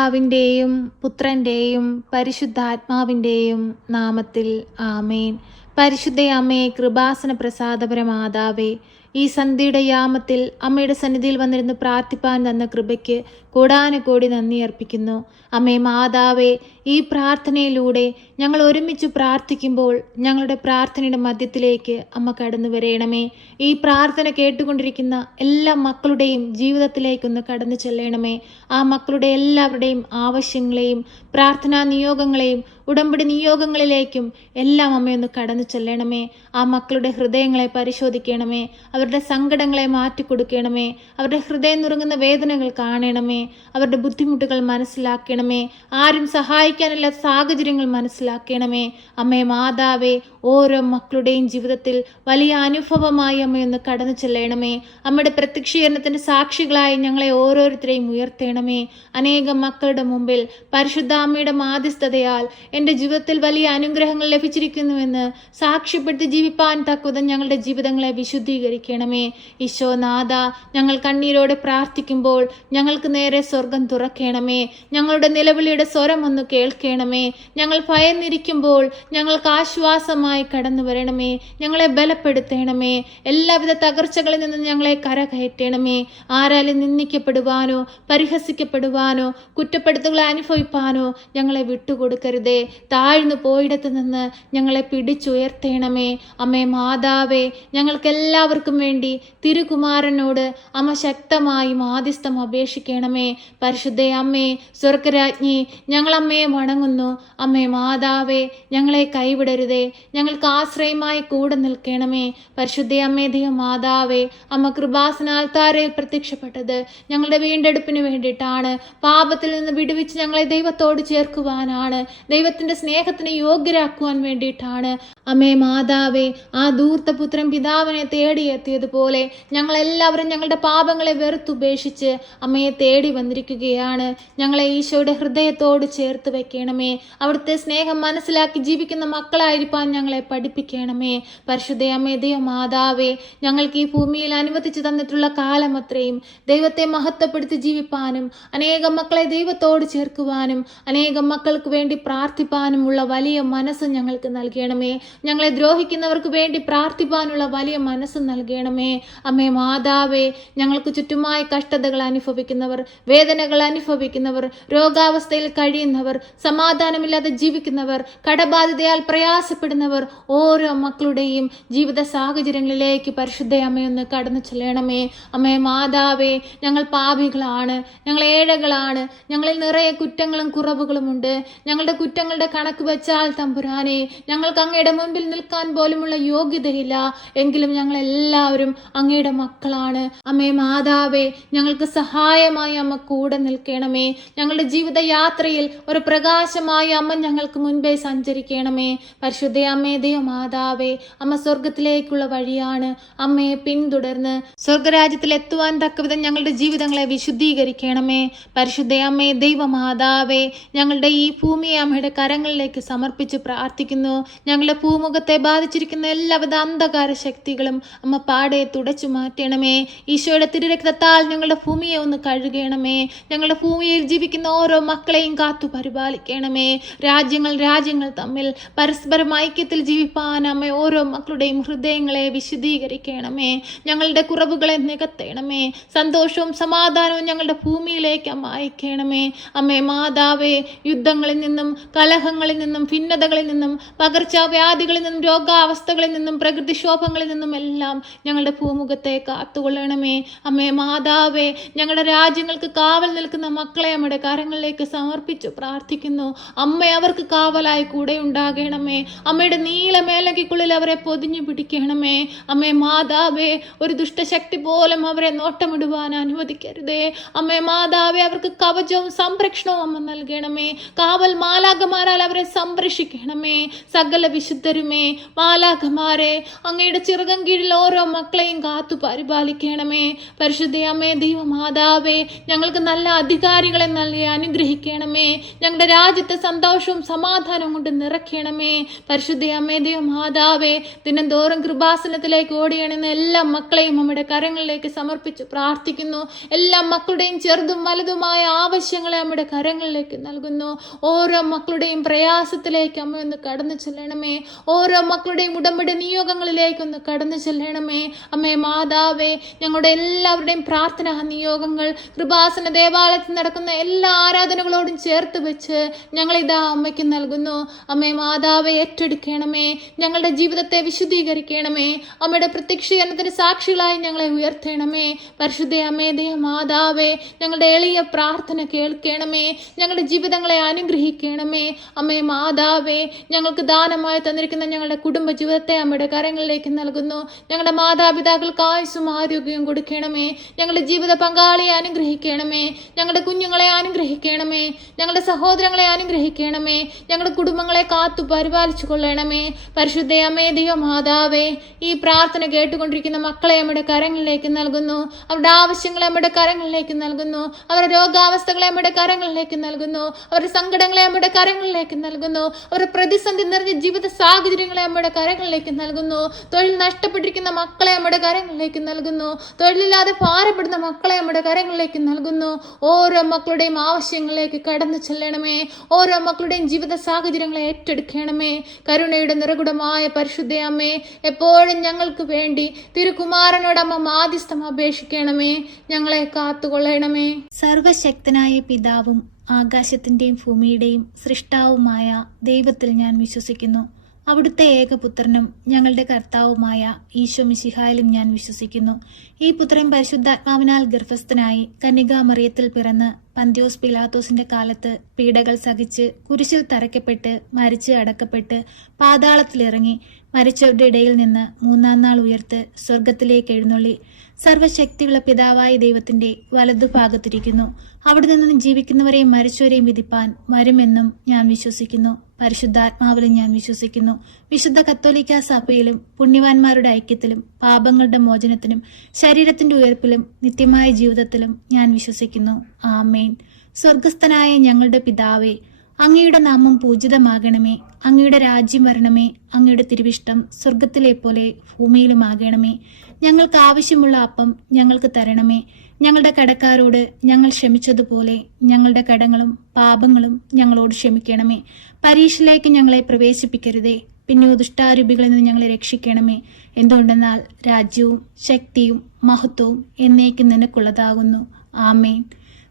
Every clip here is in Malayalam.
പിതാവിൻ്റെയും പുത്രൻ്റെയും പരിശുദ്ധാത്മാവിൻ്റെയും നാമത്തിൽ ആമേൻ. പരിശുദ്ധ അമ്മേ, കൃപാസന പ്രസാദപരമാതാവേ, ഈ സന്ധ്യയുടെ യാമത്തിൽ അമ്മയുടെ സന്നിധിയിൽ വന്നിരുന്ന് പ്രാർത്ഥിപ്പാൻ തന്ന കൃപയ്ക്ക് കോടാനുകോടി നന്ദി അർപ്പിക്കുന്നു. അമ്മേ മാതാവേ, ഈ പ്രാർത്ഥനയിലൂടെ ഞങ്ങൾ ഒരുമിച്ച് പ്രാർത്ഥിക്കുമ്പോൾ ഞങ്ങളുടെ പ്രാർത്ഥനയുടെ മധ്യത്തിലേക്ക് അമ്മ കടന്നു വരയണമേ. ഈ പ്രാർത്ഥന കേട്ടുകൊണ്ടിരിക്കുന്ന എല്ലാ മക്കളുടെയും ജീവിതത്തിലേക്കൊന്ന് കടന്നു ചെല്ലണമേ. ആ മക്കളുടെ എല്ലാവരുടെയും ആവശ്യങ്ങളെയും പ്രാർത്ഥനാ നിയോഗങ്ങളെയും ഉടമ്പടി നിയോഗങ്ങളിലേക്കും എല്ലാം അമ്മയൊന്ന് കടന്നു ചെല്ലണമേ. ആ മക്കളുടെ ഹൃദയങ്ങളെ പരിശോധിക്കണമേ. അവരുടെ സങ്കടങ്ങളെ മാറ്റിക്കൊടുക്കണമേ. അവരുടെ ഹൃദയം നുറുങ്ങുന്ന വേദനകൾ കാണണമേ. അവരുടെ ബുദ്ധിമുട്ടുകൾ മനസ്സിലാക്കണമേ. ആരും സഹായിക്കാനില്ലാത്ത സാഹചര്യങ്ങൾ മനസ്സിലാക്കണമേ. അമ്മേ മാതാവേ, ഓരോ മക്കളുടെയും ജീവിതത്തിൽ വലിയ അനുഭവമായി അമ്മയൊന്ന് കടന്നു ചെല്ലണമേ. അമ്മയുടെ പ്രത്യക്ഷീകരണത്തിന്റെ സാക്ഷികളായി ഞങ്ങളെ ഓരോരുത്തരെയും ഉയർത്തണമേ. അനേകം മക്കളുടെ മുമ്പിൽ പരിശുദ്ധ അമ്മയുടെ മാധ്യസ്ഥതയാൽ എൻ്റെ ജീവിതത്തിൽ വലിയ അനുഗ്രഹങ്ങൾ ലഭിച്ചിരിക്കുന്നുവെന്ന് സാക്ഷ്യപ്പെടുത്തി ജീവിപ്പാൻ തക്കവിധം ഞങ്ങളുടെ ജീവിതങ്ങളെ വിശുദ്ധീകരിക്കണമേ. ഈശോനാഥ, ഞങ്ങൾ കണ്ണീരോടെ പ്രാർത്ഥിക്കുമ്പോൾ ഞങ്ങൾക്ക് നേരെ സ്വർഗം തുറക്കണമേ. ഞങ്ങളുടെ നിലവിളിയുടെ സ്വരം ഒന്ന് കേൾക്കണമേ. ഞങ്ങൾ ഭയന്നിരിക്കുമ്പോൾ ഞങ്ങൾക്ക് ആശ്വാസമായി കടന്നു വരണമേ. ഞങ്ങളെ ബലപ്പെടുത്തണമേ. എല്ലാവിധ തകർച്ചകളിൽ നിന്ന് ഞങ്ങളെ കരകയറ്റണമേ. ആരാലും നിന്ദിക്കപ്പെടുവാനോ പരിഹസിക്കപ്പെടുവാനോ കുറ്റപ്പെടുത്തുകളെ അനുഭവിപ്പാനോ ഞങ്ങളെ വിട്ടുകൊടുക്കരുതേ. താഴ്ന്നു പോയിടത്ത് നിന്ന് ഞങ്ങളെ പിടിച്ചുയർത്തണമേ. അമ്മേ മാതാവേ, ഞങ്ങൾക്ക് എല്ലാവർക്കും വേണ്ടി തിരുകുമാരനോട് അമ്മ ശക്തമായി മാധ്യസ്ഥം അപേക്ഷിക്കണമേ. പരിശുദ്ധ അമ്മേ, സ്വർഗരാജ്ഞി, ഞങ്ങൾ അമ്മയെ വണങ്ങുന്നു. അമ്മേ മാതാവേ, ഞങ്ങളെ കൈവിടരുതേ. ഞങ്ങൾക്ക് ആശ്രയമായി കൂടെ നിൽക്കണമേ. പരിശുദ്ധ അമ്മേ മാതാവേ, അമ്മ കൃപാസനാൽത്താരയിൽ പ്രത്യക്ഷപ്പെട്ടത് ഞങ്ങളുടെ വീണ്ടെടുപ്പിന് വേണ്ടിയിട്ടാണ്. പാപത്തിൽ നിന്ന് വിടുവിച്ച് ഞങ്ങളെ ദൈവത്തോട് ചേർക്കുവാനാണ്. ദൈവത്തിന്റെ സ്നേഹത്തിന് യോഗ്യരാക്കുവാൻ വേണ്ടിയിട്ടാണ്. അമ്മേ മാതാവേ, ആ ധൂർത്തപുത്രൻ പിതാവിനെ തേടിയെത്തിയതുപോലെ ഞങ്ങളെല്ലാവരും ഞങ്ങളുടെ പാപങ്ങളെ വെറുത്തുപേക്ഷിച്ച് അമ്മയെ തേടി വന്നിരിക്കുകയാണ്. ഞങ്ങളെ ഈശോയുടെ ഹൃദയത്തോട് ചേർത്ത് വെക്കണമേ. അവിടുത്തെ സ്നേഹം മനസ്സിലാക്കി ജീവിക്കുന്ന മക്കളായിരിക്കാൻ ഞങ്ങളെ പഠിപ്പിക്കണമേ. പരിശുദ്ധ അമ്മേ മാതാവേ, ഞങ്ങൾക്ക് ഈ ഭൂമിയിൽ അനുവദിച്ചു തന്നിട്ടുള്ള കാലം അത്രയും ദൈവത്തെ മഹത്വപ്പെടുത്തി ജീവിപ്പാനും അനേകം മക്കളെ ദൈവത്തോട് ചേർക്കുവാനും അനേകം മക്കൾക്ക് വേണ്ടി പ്രാർത്ഥിപ്പാനുമുള്ള വലിയ മനസ്സ് ഞങ്ങൾക്ക് നൽകണമേ. ഞങ്ങളെ ദ്രോഹിക്കുന്നവർക്ക് വേണ്ടി പ്രാർത്ഥിപ്പാനുള്ള വലിയ മനസ്സ് നൽകണമേ. അമ്മേ മാതാവേ, ഞങ്ങൾക്ക് ചുറ്റുമായി കഷ്ടതകൾ അനുഭവിക്കുന്നവർ, വേദനകൾ അനുഭവിക്കുന്നവർ, രോഗാവസ്ഥയിൽ കഴിയുന്നവർ, സമാധാനമില്ലാതെ ജീവിക്കുന്നവർ, കടബാധിതയാൽ പ്രയാസപ്പെടുന്നവർ, ഓരോ മക്കളുടെയും ജീവിത സാഹചര്യങ്ങളിലേക്ക് പരിശുദ്ധ അമ്മയൊന്ന് കടന്നു ചെല്ലണമേ. അമ്മേ മാതാവേ, ഞങ്ങൾ പാപികളാണ്, ഞങ്ങൾ ഏഴകളാണ്, ഞങ്ങളിൽ നിറയെ കുറ്റങ്ങളും കുറവുകളുമുണ്ട്. ഞങ്ങളുടെ കുറ്റങ്ങളുടെ കണക്ക് വെച്ചാൽ തമ്പുരാനെ, ഞങ്ങൾക്ക് അങ്ങയുടെ മുൻപിൽ നിൽക്കാൻ പോലുമുള്ള യോഗ്യതയില്ല. എങ്കിലും ഞങ്ങളെല്ലാവരും അങ്ങയുടെ മക്കളാണ്. അമ്മേ മാതാവേ, ഞങ്ങൾക്ക് സഹായമായി അമ്മ കൂടെ നിൽക്കണമേ. ഞങ്ങളുടെ ജീവിത യാത്രയിൽ ഒരു പ്രകാശമായി അമ്മ ഞങ്ങൾക്ക് മുൻപേ സഞ്ചരിക്കണമേ. പരിശുദ്ധ അമ്മേ മാതാവേ, അമ്മ സ്വർഗത്തിലേക്കുള്ള വഴിയാണ്. അമ്മയെ പിന്തുടർന്ന് സ്വർഗരാജ്യത്തിൽ എത്തുവാൻ തക്കവിധം ഞങ്ങളുടെ ജീവിതങ്ങളെ വിശുദ്ധീകരിക്കണമേ. പരിശുദ്ധ അമ്മേ ദൈവമാതാവേ, ഞങ്ങളുടെ ഈ ഭൂമിയെ അമ്മയുടെ കരങ്ങളിലേക്ക് സമർപ്പിച്ച് പ്രാർത്ഥിക്കുന്നു. ഞങ്ങളുടെ ഭൂമുഖത്തെ ബാധിച്ചിരിക്കുന്ന എല്ലാവിധ അന്ധകാര ശക്തികളും അമ്മ പാടെ തുടച്ചു മാറ്റണമേ. ഈശോയുടെ തിരുരക്തത്താൽ ഞങ്ങളുടെ ഭൂമിയെ ഒന്ന് കഴുകണമേ. ഞങ്ങളുടെ ഭൂമിയിൽ ജീവിക്കുന്ന ഓരോ മക്കളെയും കാത്തു പരിപാലിക്കണമേ. രാജ്യങ്ങൾ തമ്മിൽ പരസ്പരം ഐക്യത്തിൽ ജീവിപ്പാൻ അമ്മ ഓരോ മക്കളുടെയും ഹൃദയങ്ങളെ വിശുദ്ധീകരിക്കണമേ. ഞങ്ങളുടെ കുറവുകളെ നികത്തണമേ. സന്തോഷവും സമാധാനവും ഞങ്ങളുടെ ഭൂമിയിലേക്ക് അമ്മ അയക്കണമേ. അമ്മേ മാതാവേ, യുദ്ധങ്ങളിൽ നിന്നും കലഹങ്ങളിൽ നിന്നും ഭിന്നതകളിൽ നിന്നും പകർച്ചവ്യാധികളിൽ നിന്നും രോഗാവസ്ഥകളിൽ നിന്നും പ്രകൃതിക്ഷോഭങ്ങളിൽ നിന്നും എല്ലാം ഞങ്ങളുടെ ഭൂമുഖത്തെ കാത്തുകൊള്ളണമേ. അമ്മേ മാതാവേ, ഞങ്ങളുടെ രാജ്യങ്ങൾക്ക് കാവൽ നിൽക്കുന്ന മക്കളെ അമ്മയുടെ കരങ്ങളിലേക്ക് സമർപ്പിച്ചു പ്രാർത്ഥിക്കുന്നു. അമ്മ അവർക്ക് കാവലായി കൂടെ ഉണ്ടാകണമേ. അമ്മയുടെ നീലമേലകയ്ക്കുള്ളിൽ അവരെ പൊതിഞ്ഞു പിടിക്കണമേ. അമ്മേ മാതാവേ, ഒരു ദുഷ്ടശക്തി പോലും അവരെ നോട്ടമിടുവാൻ അനുവദിക്കരുതേ. അമ്മേ മാതാവേ, അവർക്ക് കവചവും സംരക്ഷണവും അമ്മ നൽകണമേ. കാവൽ മാലാഖമാരാൽ അവരെ സംരക്ഷിക്കണമേ. സകല വിശുദ്ധരുമേ, മാലാഖമാരെ, അങ്ങയുടെ ചിറകം കീഴിൽ ഓരോ മക്കളെയും കാത്തു പരിപാലിക്കണമേ. പരിശുദ്ധ അമ്മേ ദൈവമാതാവേ, ഞങ്ങൾക്ക് നല്ല അധികാരികളെ നൽകി അനുഗ്രഹിക്കണമേ. ഞങ്ങളുടെ രാജ്യത്തെ സന്തോഷവും സമാധാനവും കൊണ്ട് നിറയ്ക്കണമേ. പരിശുദ്ധ അമ്മേ ദൈവമാതാവേ, ദിനംതോറും കൃപാസനത്തിലേക്ക് ഓടിയണയുന്ന എല്ലാ മക്കളെയും അമ്മയുടെ കരങ്ങളിലേക്ക് സമർപ്പിച്ച് പ്രാർത്ഥിക്കുന്നു. എല്ലാ മക്കളുടെയും ചെറുതും വലുതുമായ ആവശ്യങ്ങളെ അമ്മയുടെ കരങ്ങളിലേക്ക് നൽകുന്നു. ഓരോ മക്കളുടെയും പ്രയാസത്തിലേക്ക് അമ്മ ഒന്ന് കടന്നു ചെല്ലണമേ. ഓരോ മക്കളുടെയും ഉടമ്പടി നിയോഗങ്ങളിലേക്കൊന്ന് കടന്നു ചെല്ലണമേ. അമ്മേ മാതാവേ, ഞങ്ങളുടെ എല്ലാവരുടെയും പ്രാർത്ഥനാ നിയോഗങ്ങൾ കൃപാസന ദേവാലയത്തിൽ നടക്കുന്ന എല്ലാ ആരാധനകളോടും ചേർത്ത് വെച്ച് ഞങ്ങളിതാ അമ്മയ്ക്ക് നൽകുന്നു. അമ്മേ മാതാവെ, ഏറ്റെടുക്കണമേ. ഞങ്ങളുടെ ജീവിതത്തെ വിശുദ്ധീകരിക്കണമേ. അമ്മയുടെ പ്രത്യക്ഷീകരണത്തിന് സാക്ഷികളായി ഞങ്ങളെ ഉയർത്തണമേ. പരിശുദ്ധ അമ്മേ മാതാവേ, ഞങ്ങളുടെ എളിയ പ്രാർത്ഥന കേൾക്കണമേ. ഞങ്ങളുടെ ജീവിതങ്ങളെ അനുഗ്രഹിക്കണമേ. അമ്മേ മാതാവേ, ഞങ്ങൾക്ക് ദാനമായി തന്നിരിക്കുന്ന ഞങ്ങളുടെ കുടുംബ ജീവിതത്തെ അമ്മയുടെ കരങ്ങളിലേക്ക് നൽകുന്നു. ഞങ്ങളുടെ മാതാപിതാക്കൾക്ക് ആയുസ്സും ആരോഗ്യവും കൊടുക്കണമേ. ഞങ്ങളുടെ ജീവിത പങ്കാളിയെ അനുഗ്രഹിക്കണമേ. ഞങ്ങളുടെ കുഞ്ഞുങ്ങളെ അനുഗ്രഹിക്കണമേ. ഞങ്ങളുടെ സഹോദരങ്ങളെ അനുഗ്രഹിക്കണമേ. ഞങ്ങളുടെ കുടുംബങ്ങളെ കാത്തു പരിപാലിച്ചു കൊള്ളണമേ. പരിശുദ്ധ അമ്മേ ദൈവമാതാവേ, ഈ പ്രാർത്ഥന കേട്ടുകൊണ്ടിരിക്കുന്ന മക്കളെ നമ്മുടെ കരങ്ങളിലേക്ക് നൽകുന്നു. അവരുടെ ആവശ്യങ്ങളെ നമ്മുടെ കരങ്ങളിലേക്ക് നൽകുന്നു. അവരുടെ രോഗാവസ്ഥകളെ നമ്മുടെ കരങ്ങളിലേക്ക് നൽകുന്നു. അവരുടെ സങ്കടങ്ങളെ നമ്മുടെ കരങ്ങളിലേക്ക് നൽകുന്നു. അവരുടെ പ്രതിസന്ധി നിറഞ്ഞ ജീവിത സാഹചര്യങ്ങളെ നമ്മുടെ കരങ്ങളിലേക്ക് നൽകുന്നു. തൊഴിൽ നഷ്ടപ്പെട്ടിരിക്കുന്ന മക്കളെ നമ്മുടെ കരങ്ങളിലേക്ക് നൽകുന്നു. തൊഴിലില്ലാതെ ഭാരപ്പെടുന്ന മക്കളെ നമ്മുടെ കരങ്ങളിലേക്ക് നൽകുന്നു. ഓരോ മക്കളുടെയും ആവശ്യങ്ങളിലേക്ക് കടന്നു ചെല്ലണമേ. ഓരോ മക്കളുടെയും ജീവിത സാഹചര്യങ്ങളെ ഏറ്റെടുക്കണമേ. കരുണയുടെ നിറകുടമായ പരിശുദ്ധ അമ്മേ, എപ്പോഴും ഞങ്ങൾക്ക് വേണ്ടി തിരുകുമാരനോടമ്മ മാധ്യസ്ഥം അപേക്ഷിക്കണമേ. ഞങ്ങളെ കാത്തുകൊള്ളണമേ. സർവശക്തനായ പിതാവും ആകാശത്തിന്റെയും ഭൂമിയുടെയും സൃഷ്ടാവുമായ ദൈവത്തിൽ ഞാൻ വിശ്വസിക്കുന്നു. അവിടുത്തെ ഏകപുത്രനും ഞങ്ങളുടെ കർത്താവുമായ ഈശോ മിശിഹായിലും ഞാൻ വിശ്വസിക്കുന്നു. ഈ പുത്രൻ പരിശുദ്ധാത്മാവിനാൽ ഗർഭസ്ഥനായി കന്യകാമറിയത്തിൽ പിറന്ന് പന്ത്യോസ് പിലാത്തോസിന്റെ കാലത്ത് പീഡകൾ സഹിച്ച് കുരിശിൽ തറയ്ക്കപ്പെട്ട് മരിച്ച് അടക്കപ്പെട്ട് പാതാളത്തിലിറങ്ങി മരിച്ചവരുടെ ഇടയിൽ നിന്ന് മൂന്നാം നാൾ ഉയർത്ത് സ്വർഗത്തിലേക്ക് എഴുന്നള്ളി സർവശക്തിയുള്ള പിതാവായ ദൈവത്തിന്റെ വലതുഭാഗത്തിരിക്കുന്നു. അവിടെ നിന്നും ജീവിക്കുന്നവരെയും മരിച്ചവരെയും വിധിപ്പാൻ വരുമെന്നും ഞാൻ വിശ്വസിക്കുന്നു. പരിശുദ്ധാത്മാവിലും ഞാൻ വിശ്വസിക്കുന്നു. വിശുദ്ധ കത്തോലിക്ക സഭയിലും പുണ്യവാന്മാരുടെ ഐക്യത്തിലും പാപങ്ങളുടെ മോചനത്തിനും ശരീരത്തിന്റെ ഉയർപ്പിലും നിത്യമായ ജീവിതത്തിലും ഞാൻ വിശ്വസിക്കുന്നു. ആമേൻ. സ്വർഗസ്ഥനായ ഞങ്ങളുടെ പിതാവേ, അങ്ങയുടെ നാമം പൂജിതമാകണമേ. അങ്ങയുടെ രാജ്യം വരണമേ. അങ്ങയുടെ തിരുവിഷ്ടം സ്വർഗത്തിലെ പോലെ ഭൂമിയിലുമാകണമേ. ഞങ്ങൾക്ക് ആവശ്യമുള്ള അപ്പം ഞങ്ങൾക്ക് തരണമേ. ഞങ്ങളുടെ കടക്കാരോട് ഞങ്ങൾ ക്ഷമിച്ചതുപോലെ ഞങ്ങളുടെ കടങ്ങളും പാപങ്ങളും ഞങ്ങളോട് ക്ഷമിക്കണമേ. പരീക്ഷയിലേക്ക് ഞങ്ങളെ പ്രവേശിപ്പിക്കരുതേ, പിന്നെ ദുഷ്ടാരൂപികളിൽ നിന്ന് ഞങ്ങളെ രക്ഷിക്കണമേ. എന്തുകൊണ്ടെന്നാൽ രാജ്യവും ശക്തിയും മഹത്വവും എന്നേക്കും നിനക്കുള്ളതാകുന്നു. ആമേൻ.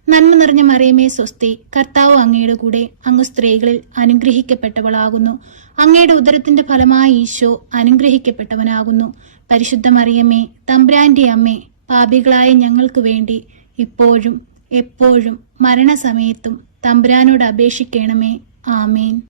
നന്മ നിറഞ്ഞ മറിയമേ സ്വസ്തി, കർത്താവ് അങ്ങയുടെ കൂടെ, അങ്ങ് സ്ത്രീകളിൽ അനുഗ്രഹിക്കപ്പെട്ടവളാകുന്നു. അങ്ങയുടെ ഉദരത്തിന്റെ ഫലമായി ഈശോ അനുഗ്രഹിക്കപ്പെട്ടവനാകുന്നു. പരിശുദ്ധ മറിയമേ, തമ്പുരാന്റെ അമ്മേ, പാപികളായ ഞങ്ങൾക്ക് വേണ്ടി ഇപ്പോഴും എപ്പോഴും മരണസമയത്തും തമ്പുരാനോട് അപേക്ഷിക്കണമേ. ആമേൻ.